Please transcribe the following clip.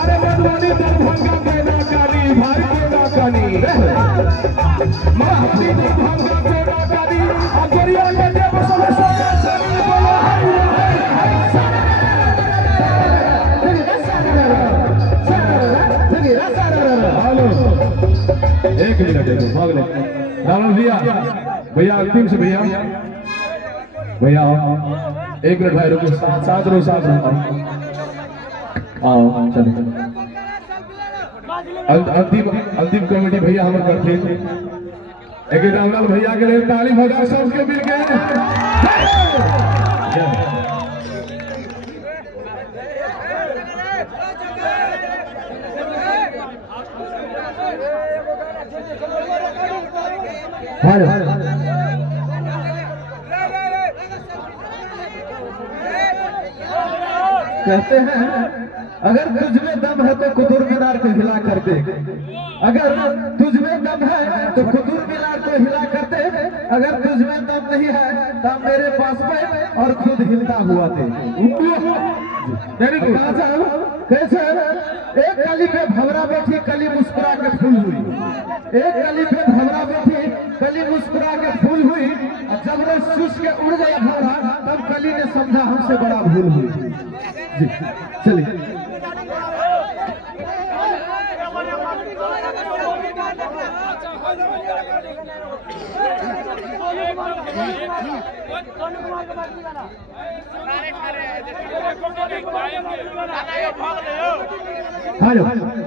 अरे मधुबनी दरभंगा के नाकानी भाई के नाकानी महाती दरभंगा के नाकानी अगरिया के देव समस्या बोलो हेलो एक मिनट भाग ले रावण भैया भैया अंतिम से भैया भैया एक मिनट भाई रुको साथ रहो आओ चलो अंतिम कमेटी भैया हम करते एक रामलाल भैया के लिए ताली बजा सबके मिल गए कहते हैं अगर तुझ में दम है तो कुतुब मीनार को हिला कर दे, अगर तुझ में दम है तो कुतुब मीनार को हिला कर दे, अगर तुझ में दम नहीं है तो मेरे पास में और खुद हिलता हुआ थे। कैसे एक कली पे भंवरा बैठी कली मुस्कुरा के फूल हुई, एक कली पे भंवरा बैठी कली मुस्कुरा के फूल हुई, जब वो चूस के उड़ गया भंवरा तब कली ने समझा हमसे बड़ा भूल हुई। जी चलिए हेलो